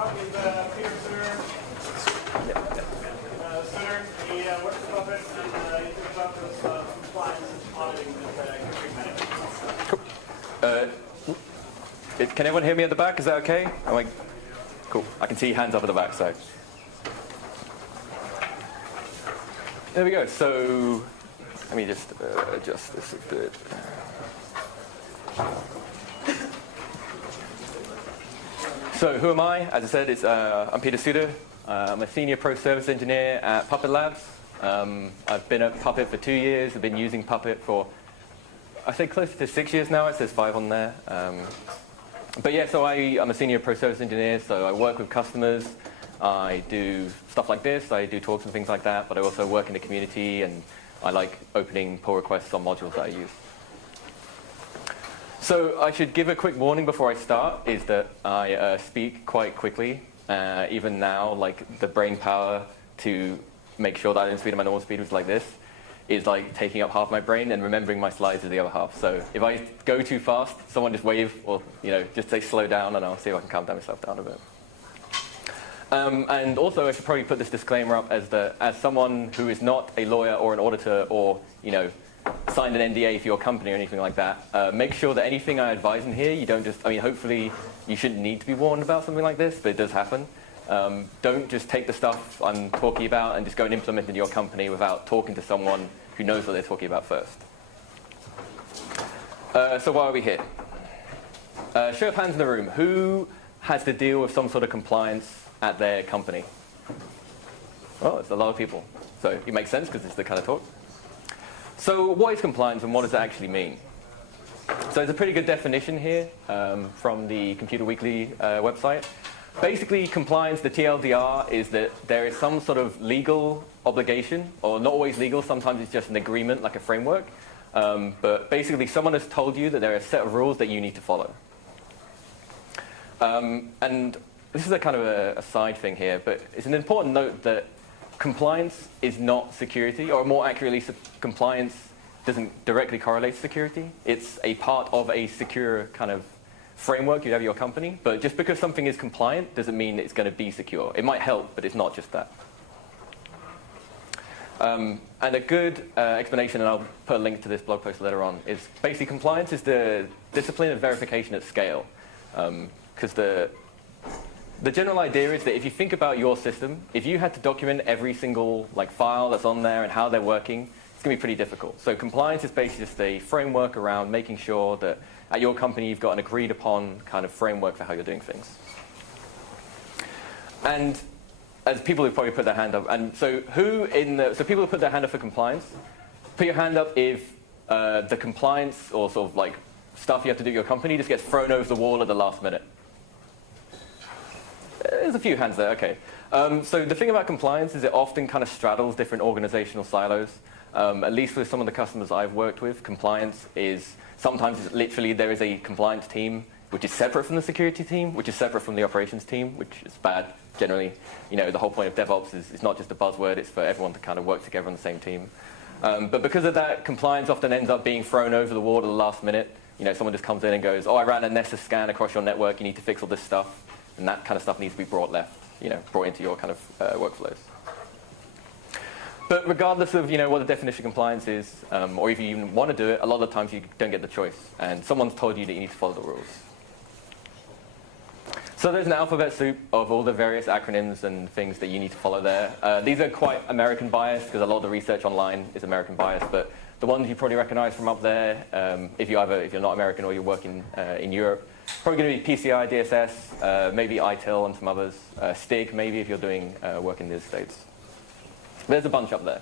talk is Peter Souter. Souter, he works for Puppet, and he took about this compliance auditing with configmanagement. Can everyone hear me at the back? Is that okay? Cool. I can see hands up at the back side. There we go. So let me just adjust this a bit. So who am I? As I said, I'm Peter Souter. I'm a senior pro service engineer at Puppet Labs. I've been at Puppet for 2 years. I've been using Puppet for, I say, close to 6 years now. It says 5 on there. But yeah, so I'm a senior pro service engineer, so I work with customers. I do stuff like this. I do talks and things like that, but I also work in the community, and I like opening pull requests on modules that I use. So I should give a quick warning before I start, is that I speak quite quickly. Even now, like the brain power to make sure that I don't speak at my normal speed, which is like this, is like taking up half my brain, and remembering my slides is the other half. So if I go too fast, someone just wave, or just say slow down, and I'll see if I can calm myself down a bit. And also, I should probably put this disclaimer up as someone who is not a lawyer or an auditor, or signed an NDA for your company or anything like that. Make sure that anything I advise in here, you don't just, hopefully you shouldn't need to be warned about something like this, but it does happen. Don't just take the stuff I'm talking about and just go and implement it in your company without talking to someone who knows what they're talking about first. So why are we here? Show of hands in the room. Who has to deal with some sort of compliance at their company? Well, it's a lot of people. So it makes sense because it's the kind of talk. So what is compliance, and what does it actually mean? So there's a pretty good definition here from the Computer Weekly website. Basically, compliance, the TLDR, is that there is some sort of legal obligation, or not always legal, sometimes it's just an agreement, like a framework. But basically, someone has told you that there are a set of rules that you need to follow. And this is a kind of a side thing here, but it's an important note that compliance is not security, or more accurately, compliance doesn't directly correlate to security. It's a part of a secure kind of framework you have in your company, but just because something is compliant doesn't mean it's going to be secure. It might help, but it's not just that. And a good explanation, and I'll put a link to this blog post later on, is basically compliance is the discipline of verification at scale. Because the general idea is that if you think about your system, if you had to document every single file that's on there and how they're working, it's going to be pretty difficult. So compliance is basically just a framework around making sure that at your company you've got an agreed upon kind of framework for how you're doing things. And as people who probably put their hand up, and so so people who put their hand up for compliance, put your hand up if the compliance or sort of stuff you have to do at your company just gets thrown over the wall at the last minute. There's a few hands there, okay. So the thing about compliance is it often kind of straddles different organizational silos. At least with some of the customers I've worked with, compliance is sometimes literally there is a compliance team which is separate from the security team, which is separate from the operations team, which is bad generally. The whole point of DevOps is it's not just a buzzword, it's for everyone to kind of work together on the same team. But because of that, compliance often ends up being thrown over the wall at the last minute. Someone just comes in and goes, oh, I ran a Nessus scan across your network, you need to fix all this stuff. And that kind of stuff needs to be brought into your kind of workflows. But regardless of what the definition of compliance is, or if you even want to do it, a lot of times you don't get the choice, and someone's told you that you need to follow the rules. So there's an alphabet soup of all the various acronyms and things that you need to follow there. These are quite American biased because a lot of the research online is American biased, but the ones you probably recognize from up there, if you're not American or you're working in Europe, probably going to be PCI, DSS, maybe ITIL and some others, STIG maybe if you're doing work in the States. There's a bunch up there.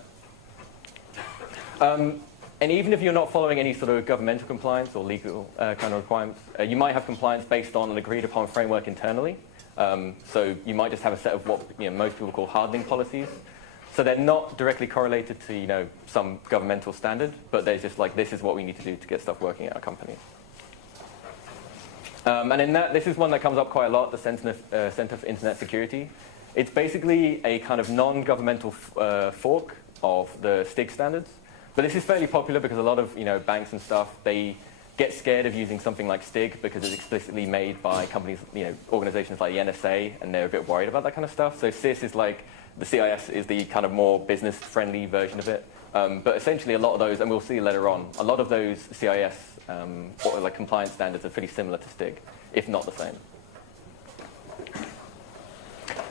And even if you're not following any sort of governmental compliance or legal kind of requirements, you might have compliance based on an agreed upon framework internally. So you might just have a set of what most people call hardening policies. So they're not directly correlated to some governmental standard, but they're just this is what we need to do to get stuff working at our company. And in that, this is one that comes up quite a lot, the Center for Internet Security. It's basically a kind of non-governmental fork of the STIG standards. But this is fairly popular because a lot of banks and stuff, they get scared of using something like STIG because it's explicitly made by companies, organizations like the NSA, and they're a bit worried about that kind of stuff. So CIS is like, the CIS is the kind of more business-friendly version of it. But essentially a lot of those, and we'll see later on, a lot of those CIS or like compliance standards are pretty similar to STIG, if not the same.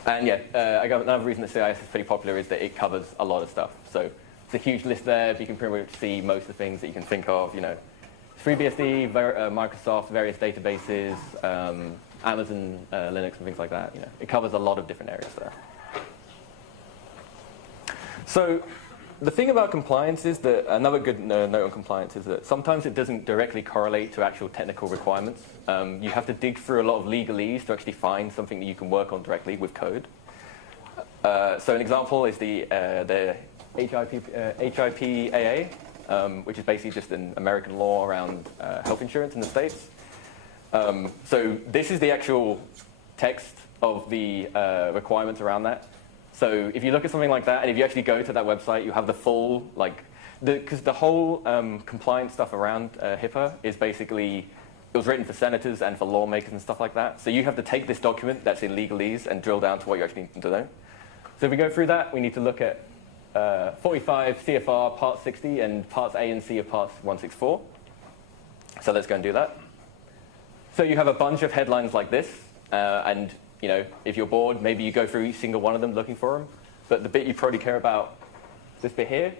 And yeah, I got another reason the CIS is pretty popular is that it covers a lot of stuff. So it's a huge list there. You can pretty much see most of the things that you can think of. FreeBSD, Microsoft, various databases, Amazon, Linux, and things like that. It covers a lot of different areas there. So the thing about compliance is that another good note on compliance is that sometimes it doesn't directly correlate to actual technical requirements. You have to dig through a lot of legalese to actually find something that you can work on directly with code. So an example is the HIPAA, which is basically just an American law around health insurance in the States. So this is the actual text of the requirements around that. So if you look at something like that, and if you actually go to that website, you have the full, because the whole compliance stuff around HIPAA is basically, it was written for senators and for lawmakers and stuff like that. So you have to take this document that's in legalese and drill down to what you actually need to know. So if we go through that, we need to look at 45 CFR Part 60 and Parts A and C of Part 164. So let's go and do that. So you have a bunch of headlines like this, and if you're bored, maybe you go through each single one of them looking for them. But the bit you probably care about, this bit here,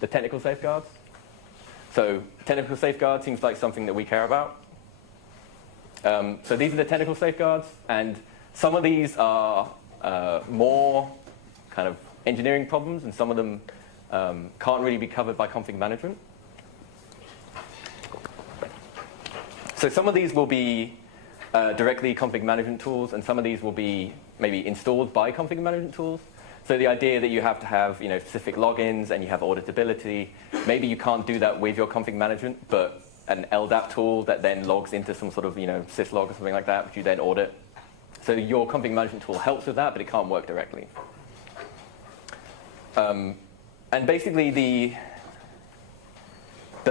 the technical safeguards. So technical safeguards seems like something that we care about. So these are the technical safeguards, and some of these are more kind of engineering problems, and some of them can't really be covered by config management. So some of these will be directly config management tools, and some of these will be maybe installed by config management tools. So the idea that you have to have specific logins and you have auditability, maybe you can't do that with your config management, but an LDAP tool that then logs into some sort of syslog or something like that, which you then audit. So your config management tool helps with that, but it can't work directly. And basically the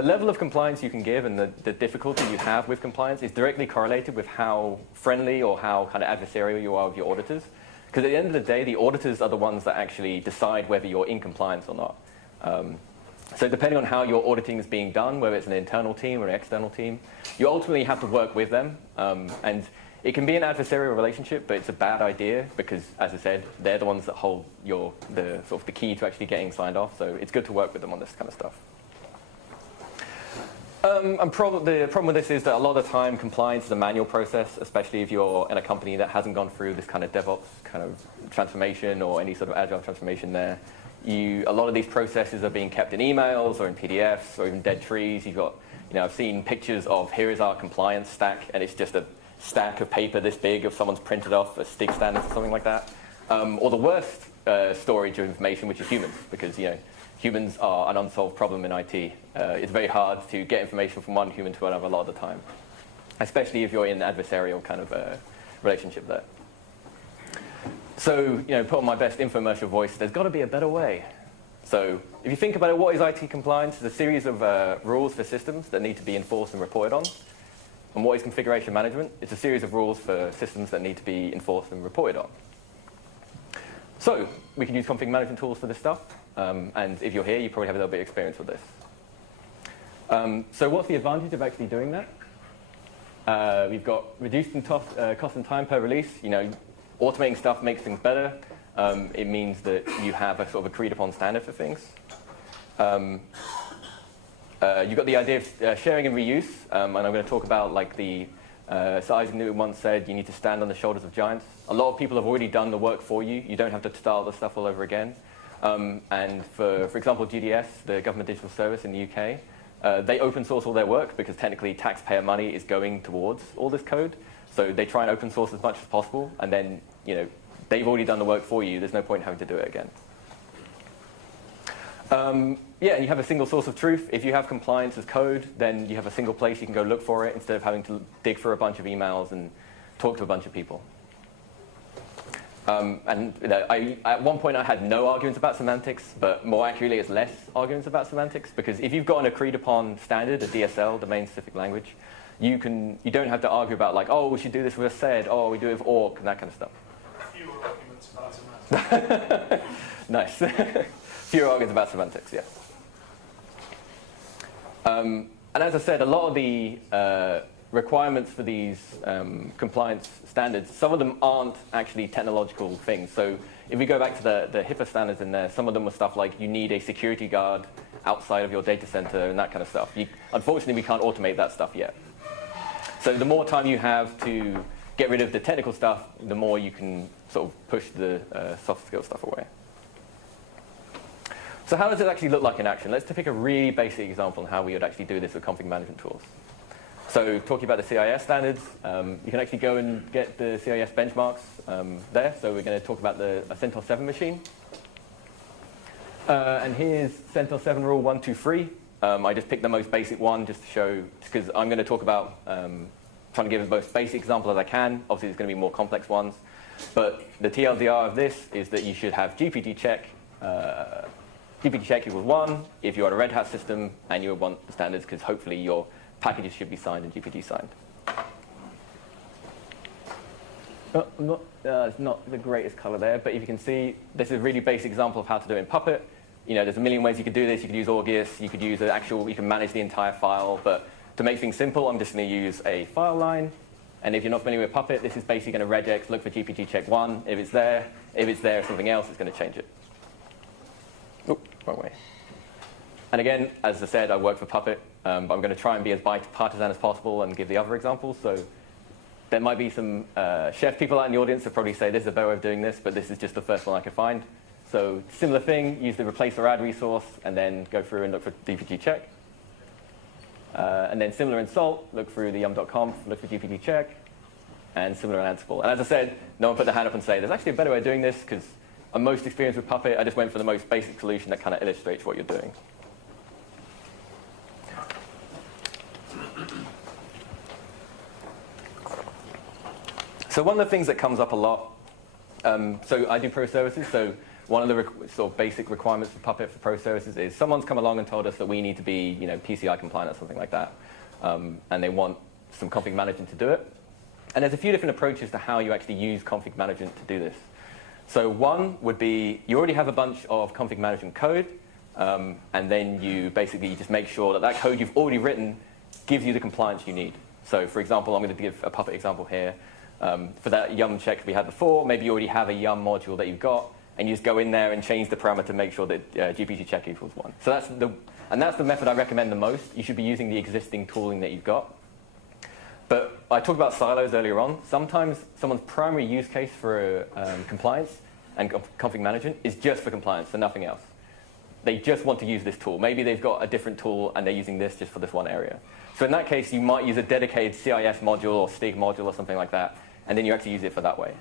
level of compliance you can give and the difficulty you have with compliance is directly correlated with how friendly or how kind of adversarial you are with your auditors. Because at the end of the day, the auditors are the ones that actually decide whether you're in compliance or not. So depending on how your auditing is being done, whether it's an internal team or an external team, you ultimately have to work with them. And it can be an adversarial relationship, but it's a bad idea because, as I said, they're the ones that hold the key to actually getting signed off. So it's good to work with them on this kind of stuff. The problem with this is that a lot of the time compliance is a manual process, especially if you're in a company that hasn't gone through this kind of DevOps kind of transformation or any sort of agile transformation there. A lot of these processes are being kept in emails or in PDFs or even dead trees. You've got, I've seen pictures of here is our compliance stack, and it's just a stack of paper this big if someone's printed off a STIG standard or something like that. Or the worst storage of information, which is humans, because humans are an unsolved problem in IT. It's very hard to get information from one human to another a lot of the time, especially if you're in an adversarial kind of relationship there. So, put on my best infomercial voice, there's got to be a better way. So if you think about it, what is IT compliance? It's a series of rules for systems that need to be enforced and reported on. And what is configuration management? It's a series of rules for systems that need to be enforced and reported on. So we can use config management tools for this stuff. And if you're here, you probably have a little bit of experience with this. So what's the advantage of actually doing that? We've got reduced cost and time per release. Automating stuff makes things better. It means that you have a sort of agreed upon standard for things. You've got the idea of sharing and reuse, and I'm going to talk about Sir Isaac Newton once said, you need to stand on the shoulders of giants. A lot of people have already done the work for you. You don't have to start the stuff all over again. And for example, GDS, the Government Digital Service in the UK, they open source all their work because technically taxpayer money is going towards all this code. So they try and open source as much as possible, and then they've already done the work for you. There's no point in having to do it again. And you have a single source of truth. If you have compliance as code, then you have a single place you can go look for it instead of having to dig for a bunch of emails and talk to a bunch of people. And at one point I had no arguments about semantics, but more accurately it's less arguments about semantics, because if you've got an agreed upon standard, a DSL, domain-specific language, you don't have to argue about like, oh, we should do this with a sed, oh, we do it with awk, and that kind of stuff. Fewer arguments about semantics. Nice. Fewer arguments about semantics, yeah. And as I said, a lot of the requirements for these compliance standards, some of them aren't actually technological things. So if we go back to the HIPAA standards in there, some of them were stuff like you need a security guard outside of your data center and that kind of stuff. Unfortunately, we can't automate that stuff yet. So the more time you have to get rid of the technical stuff, the more you can sort of push the soft skill stuff away. So how does it actually look like in action? Let's pick a really basic example on how we would actually do this with config management tools. So talking about the CIS standards, you can actually go and get the CIS benchmarks there. So we're going to talk about a CentOS 7 machine. And here's CentOS 7 rule 123. I just picked the most basic one just to show, because I'm going to talk about trying to give the most basic example as I can. Obviously, there's going to be more complex ones. But the TLDR of this is that you should have GPT check equals 1 if you're on a Red Hat system and you want the standards, because hopefully your packages should be signed and GPT signed. It's not the greatest color there, but if you can see, this is a really basic example of how to do it in Puppet. There's a million ways you could do this. You could use August, you could use you can manage the entire file, but to make things simple, I'm just going to use a file line. And if you're not familiar with Puppet, this is basically going to regex, look for GPT check 1. If it's there something else, it's going to change it. Oop, wrong way. And again, as I said, I work for Puppet, but I'm going to try and be as bipartisan as possible and give the other examples. So there might be some chef people out in the audience that probably say this is a better way of doing this, but this is just the first one I could find. So similar thing, use the replace or add resource, and then go through and look for GPT check. And then similar in Salt, look through the yum.conf, look for GPT check, and similar in Ansible. And as I said, no one put their hand up and say, there's actually a better way of doing this, because I'm most experienced with Puppet. I just went for the most basic solution that kind of illustrates what you're doing. So one of the things that comes up a lot, so I do pro services, so one of the sort of basic requirements for Puppet for pro services is someone's come along and told us that we need to be PCI compliant or something like that, and they want some config management to do it. And there's a few different approaches to how you actually use config management to do this. So one would be you already have a bunch of config management code, and then you basically just make sure that code you've already written gives you the compliance you need. So for example, I'm going to give a Puppet example here. For that yum check we had before, maybe you already have a yum module that you've got, and you just go in there and change the parameter to make sure that GPT check equals 1. So that's the method I recommend the most. You should be using the existing tooling that you've got. But I talked about silos earlier on. Sometimes someone's primary use case for compliance and config management is just for compliance and nothing else. They just want to use this tool. Maybe they've got a different tool and they're using this just for this one area. So in that case, you might use a dedicated CIS module or STIG module or something like that, and then you actually use it for that way.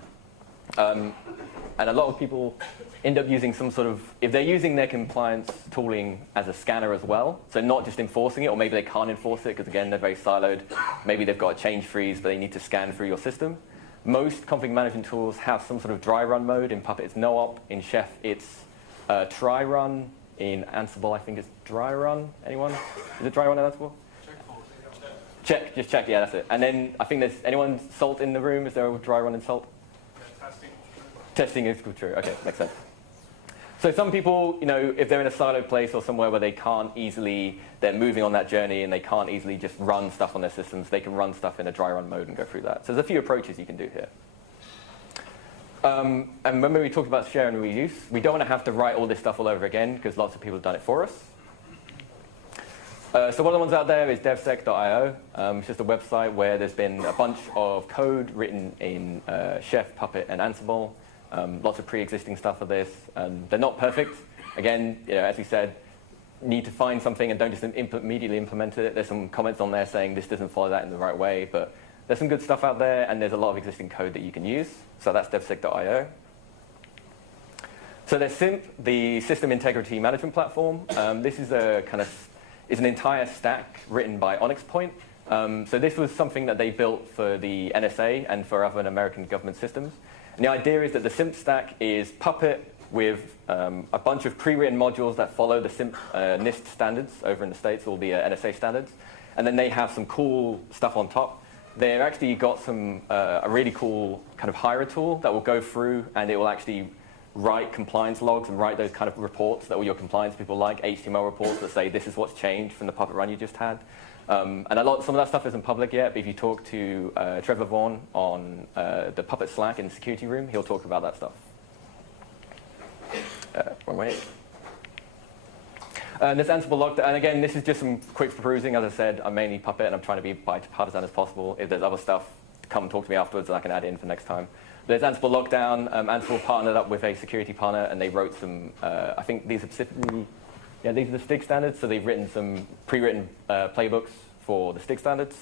And a lot of people end up using some sort of, if they're using their compliance tooling as a scanner as well, so not just enforcing it, or maybe they can't enforce it because, again, they're very siloed. Maybe they've got a change freeze, but they need to scan through your system. Most config management tools have some sort of dry run mode. In Puppet, it's no-op. In Chef, it's try run. In Ansible, I think it's dry run. Anyone? Is it dry run in Ansible? Check, just check, yeah, that's it. And then I think anyone Salt in the room? Is there a dry run in Salt? Testing is true. Okay, makes sense. So some people, if they're in a siloed place or somewhere where they can't easily, they're moving on that journey and they can't easily just run stuff on their systems, they can run stuff in a dry run mode and go through that. So there's a few approaches you can do here. And remember we talked about share and reuse. We don't want to have to write all this stuff all over again because lots of people have done it for us. So one of the ones out there is devsec.io. It's just a website where there's been a bunch of code written in Chef, Puppet, and Ansible. Lots of pre-existing stuff for this. They're not perfect. Again, as we said, need to find something and don't just immediately implement it. There's some comments on there saying this doesn't follow that in the right way, but there's some good stuff out there, and there's a lot of existing code that you can use. So that's devsec.io. So there's SIMP, the System Integrity Management Platform. This is an entire stack written by Onyx Point. So this was something that they built for the NSA and for other American government systems. And the idea is that the SIMP stack is Puppet with a bunch of pre-written modules that follow the SIMP NIST standards over in the States, all the NSA standards. And then they have some cool stuff on top. They've actually got some a really cool kind of hire tool that will go through and it will actually write compliance logs and write those kind of reports that all your compliance people like, HTML reports that say this is what's changed from the Puppet run you just had. And some of that stuff isn't public yet, but if you talk to Trevor Vaughan on the Puppet Slack in the security room, he'll talk about that stuff. Wrong way. There's Ansible lockdown, and again, this is just some quick perusing. As I said, I'm mainly Puppet, and I'm trying to be bipartisan as possible. If there's other stuff, come talk to me afterwards, and I can add in for next time. There's Ansible lockdown. Ansible partnered up with a security partner, and they wrote some. I think these are specifically, yeah, these are the STIG standards. So they've written some pre-written playbooks for the STIG standards.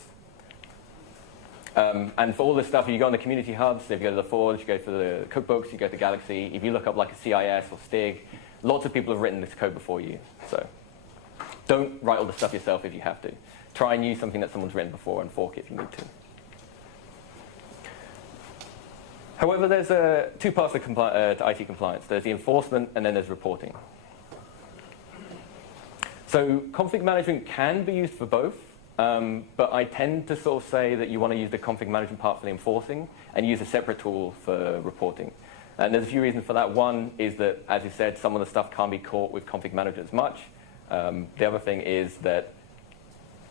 And for all this stuff, you go on the community hubs. So if you go to the forge, you go to the cookbooks, you go to Galaxy. If you look up like a CIS or STIG, lots of people have written this code before you. So don't write all the stuff yourself if you have to. Try and use something that someone's written before and fork it if you need to. However, there's two parts to IT compliance. There's the enforcement and then there's reporting. So config management can be used for both, but I tend to sort of say that you want to use the config management part for the enforcing and use a separate tool for reporting. And there's a few reasons for that. One is that, as you said, some of the stuff can't be caught with config management as much. The other thing is that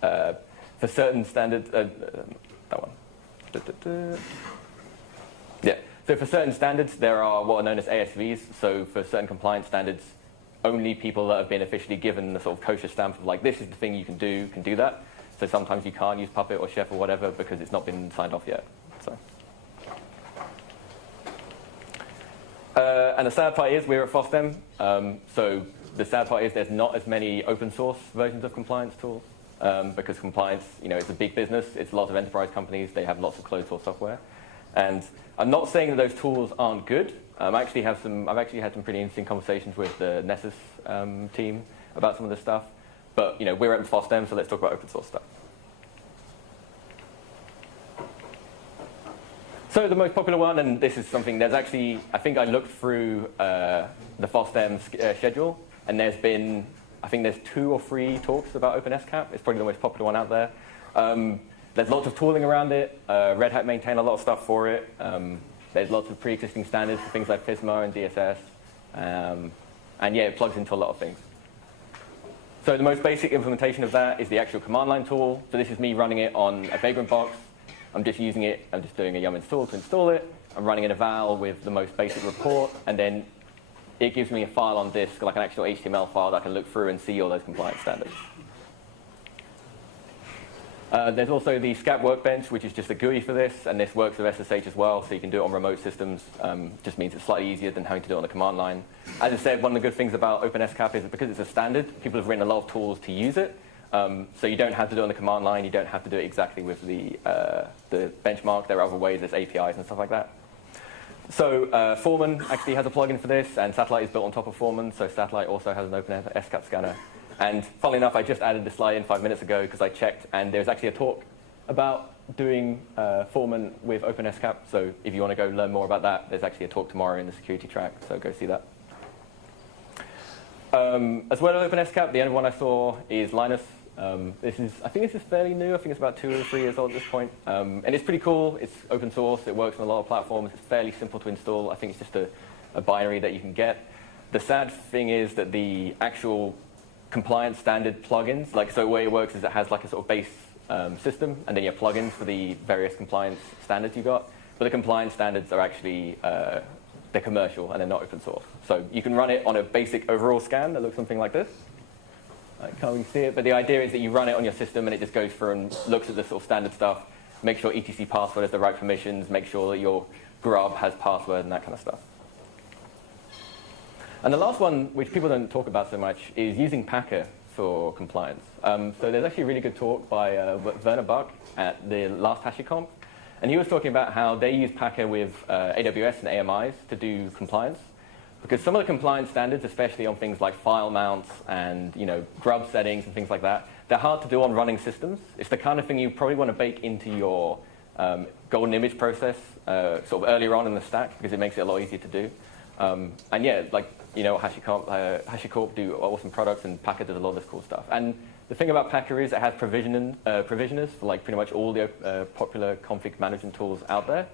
for certain standards, that one. Yeah. So for certain standards, there are what are known as ASVs. So for certain compliance standards, only people that have been officially given the sort of kosher stamp of like, this is the thing you can do that. So sometimes you can't use Puppet or Chef or whatever because it's not been signed off yet. So. And the sad part is we're at FOSDEM. So the sad part is there's not as many open source versions of compliance tools because compliance, it's a big business. It's lots of enterprise companies. They have lots of closed source software. And I'm not saying that those tools aren't good. I've actually had some pretty interesting conversations with the Nessus team about some of this stuff. But we're at FOSDEM, so let's talk about open source stuff. So the most popular one, and this is something there's actually, I think I looked through the FOSDEM schedule, and there's been, I think there's 2 or 3 talks about OpenSCAP. It's probably the most popular one out there. There's lots of tooling around it. Red Hat maintain a lot of stuff for it. There's lots of pre-existing standards for things like FISMA and DSS. And yeah, it plugs into a lot of things. So the most basic implementation of that is the actual command line tool. So this is me running it on a Vagrant box. I'm just using it. I'm just doing a yum install to install it. I'm running an eval with the most basic report. And then it gives me a file on disk, like an actual HTML file that I can look through and see all those compliance standards. There's also the Scat Workbench, which is just a GUI for this, and this works with SSH as well, so you can do it on remote systems. Just means it's slightly easier than having to do it on the command line. As I said, one of the good things about OpenSCAP is that because it's a standard, people have written a lot of tools to use it. So you don't have to do it on the command line. You don't have to do it exactly with the benchmark. There are other ways. There's APIs and stuff like that. So Foreman actually has a plugin for this, and Satellite is built on top of Foreman, so Satellite also has an OpenSCAP scanner. And funnily enough, I just added this slide in 5 minutes ago because I checked, and there's actually a talk about doing Foreman with OpenSCAP. So if you want to go learn more about that, there's actually a talk tomorrow in the security track, so go see that. As well as OpenSCAP, the other one I saw is Linus. I think this is fairly new. I think it's about 2 or 3 years old at this point. And it's pretty cool. It's open source. It works on a lot of platforms. It's fairly simple to install. I think it's just a binary that you can get. The sad thing is that the actual compliance standard plugins, so the way it works is it has like a sort of base system, and then you have plugins for the various compliance standards you got. But the compliance standards are actually, they're commercial and they're not open source. So you can run it on a basic overall scan that looks something like this. I can't really see it, but the idea is that you run it on your system and it just goes through and looks at the sort of standard stuff, make sure etc password has the right permissions, make sure that your grub has password and that kind of stuff. And the last one, which people don't talk about so much, is using Packer for compliance. So there's actually a really good talk by Werner Buck at the last HashiConf, and he was talking about how they use Packer with AWS and AMIs to do compliance. Because some of the compliance standards, especially on things like file mounts and grub settings and things like that, they're hard to do on running systems. It's the kind of thing you probably want to bake into your golden image process sort of earlier on in the stack because it makes it a lot easier to do. And yeah, like, you know, HashiCorp do awesome products, and Packer does a lot of this cool stuff. And the thing about Packer is it has provisioners for like pretty much all the popular config management tools out there.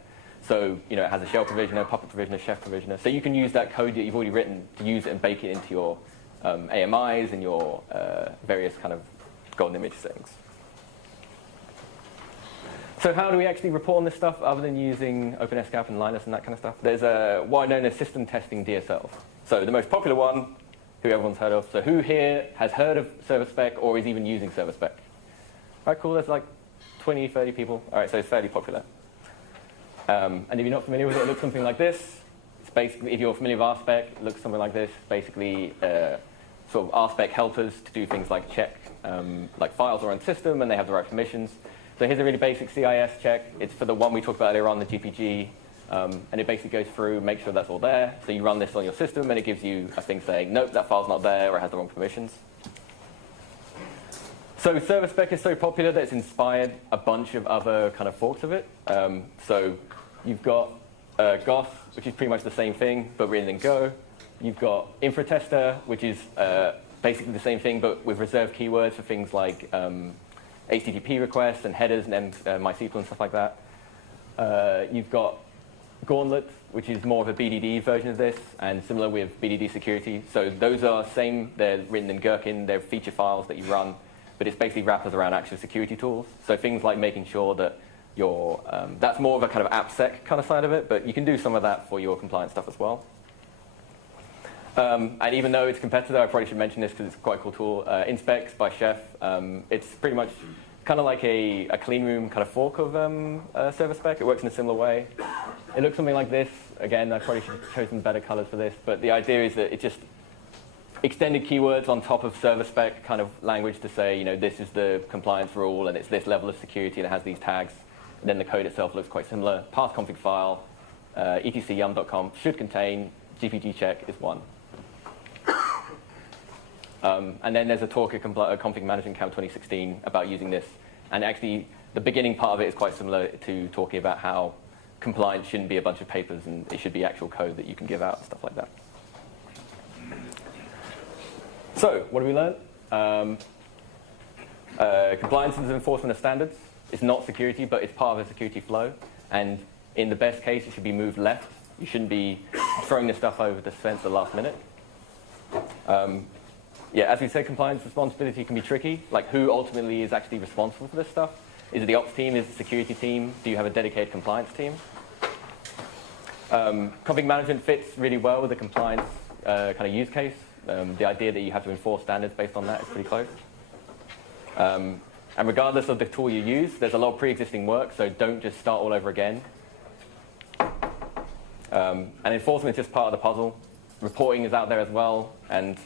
So, you know, it has a shell provisioner, puppet provisioner, chef provisioner. So you can use that code that you've already written to use it and bake it into your AMIs and your various kind of golden image things. So how do we actually report on this stuff other than using OpenSCAP and Linus and that kind of stuff? There's what are known as system testing DSLs. So the most popular one, who everyone's heard of. So who here has heard of Server Spec or is even using Server Spec? All right, cool. There's like 20, 30 people. All right, so it's fairly popular. And if you're not familiar with it, it looks something like this. It's basically, if you're familiar with RSpec, it looks something like this. Basically, sort of RSpec helpers to do things like check like files are on system and they have the right permissions. So here's a really basic CIS check. It's for the one we talked about earlier on, the GPG. And it basically goes through, make sure that's all there. So you run this on your system, and it gives you a thing saying, nope, that file's not there, or it has the wrong permissions. So Server Spec is so popular that it's inspired a bunch of other kind of forks of it. So you've got GOS, which is pretty much the same thing, but written in Go. You've got Infratester, which is basically the same thing, but with reserved keywords for things like HTTP requests and headers and MySQL and stuff like that. You've got Gauntlet, which is more of a BDD version of this, and similar with BDD security. So those are same, they're written in Gherkin, they're feature files that you run, but it's basically wrappers around actual security tools. So things like making sure that your, that's more of a kind of AppSec kind of side of it, but you can do some of that for your compliance stuff as well. And even though it's competitor, I probably should mention this because it's quite a cool tool. Inspecs by Chef, it's pretty much kind of like a clean room kind of fork of Server Spec. It works in a similar way. It looks something like this. Again, I probably should have chosen better colors for this, but the idea is that it just extended keywords on top of Server Spec kind of language to say, you know, this is the compliance rule and it's this level of security and it has these tags. And then the code itself looks quite similar. Path config file, etc.yum.conf should contain GPG check is 1. And then there's a talk at Config Management Camp 2016 about using this. And actually, the beginning part of it is quite similar to talking about how compliance shouldn't be a bunch of papers and it should be actual code that you can give out and stuff like that. So, what have we learned? Compliance is enforcement of standards. It's not security, but it's part of a security flow. And in the best case, it should be moved left. You shouldn't be throwing this stuff over the fence at the last minute. Yeah, as we said, compliance responsibility can be tricky. Like, who ultimately is actually responsible for this stuff? Is it the ops team? Is it the security team? Do you have a dedicated compliance team? Config management fits really well with the compliance kind of use case. The idea that you have to enforce standards based on that is pretty close. And regardless of the tool you use, there's a lot of pre-existing work, so don't just start all over again. And enforcement is just part of the puzzle. Reporting is out there as well, and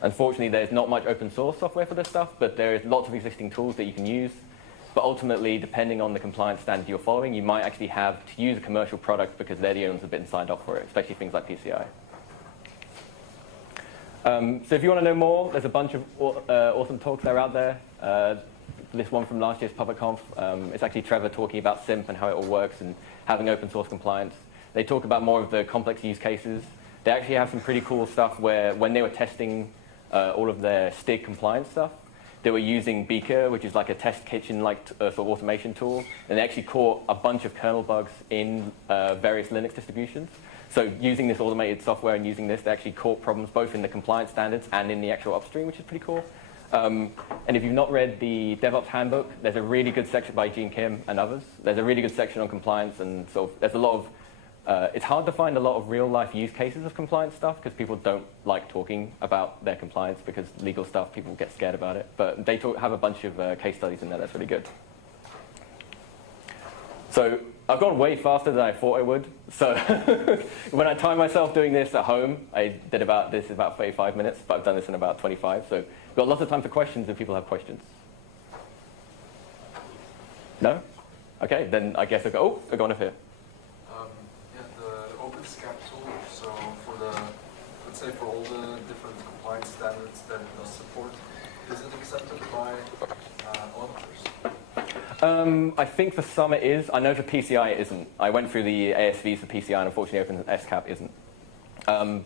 unfortunately there's not much open source software for this stuff, but there is lots of existing tools that you can use. But ultimately, depending on the compliance standard you're following, you might actually have to use a commercial product because they're the ones that have been signed off for it, especially things like PCI. So if you want to know more, there's a bunch of awesome talks that are out there. This one from last year's PublicConf, it's actually Trevor talking about SIMP and how it all works and having open source compliance. They talk about more of the complex use cases. They actually have some pretty cool stuff where when they were testing all of their STIG compliance stuff, they were using Beaker, which is like a test kitchen-like sort of automation tool, and they actually caught a bunch of kernel bugs in various Linux distributions. So using this automated software and using this, they actually caught problems both in the compliance standards and in the actual upstream, which is pretty cool. And if you've not read the DevOps Handbook, there's a really good section by Gene Kim and others. There's a really good section on compliance, and so there's a lot of it's hard to find a lot of real-life use cases of compliance stuff because people don't like talking about their compliance because legal stuff, people get scared about it. But they have a bunch of case studies in there that's really good. So I've gone way faster than I thought I would. So when I time myself doing this at home, I did about 35 minutes, but I've done this in about 25. So we've got lots of time for questions if people have questions. No? Okay, then I guess I'll go, I'll go on up here. So for the, let's say for all the different compliance standards that it does support, is it accepted by auditors? I think for some it is. I know for PCI it isn't. I went through the ASVs for PCI, and unfortunately OpenSCAP isn't.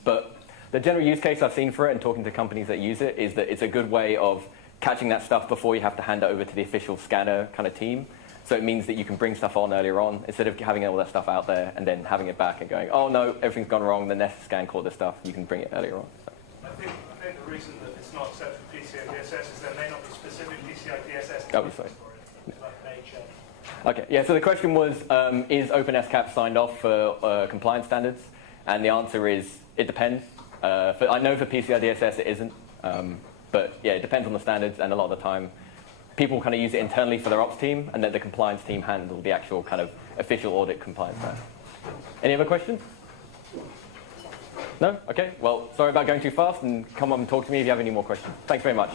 But the general use case I've seen for it and talking to companies that use it is that it's a good way of catching that stuff before you have to hand it over to the official scanner kind of team. So it means that you can bring stuff on earlier on instead of having all that stuff out there and then having it back and going, oh no, everything's gone wrong, the next scan caught this stuff. You can bring it earlier on. So. I think the reason that it's not accepted for PCI DSS is there may not be specific PCI DSS Oh, sorry. for it. That may change. Okay, yeah, so the question was, is OpenSCAP signed off for compliance standards? And the answer is, it depends. I know for PCI DSS it isn't, but yeah, it depends on the standards, and a lot of the time, people kind of use it internally for their ops team, and then the compliance team handle the actual kind of official audit compliance plan. Any other questions? No? Okay, well, sorry about going too fast, and come on and talk to me if you have any more questions. Thanks very much.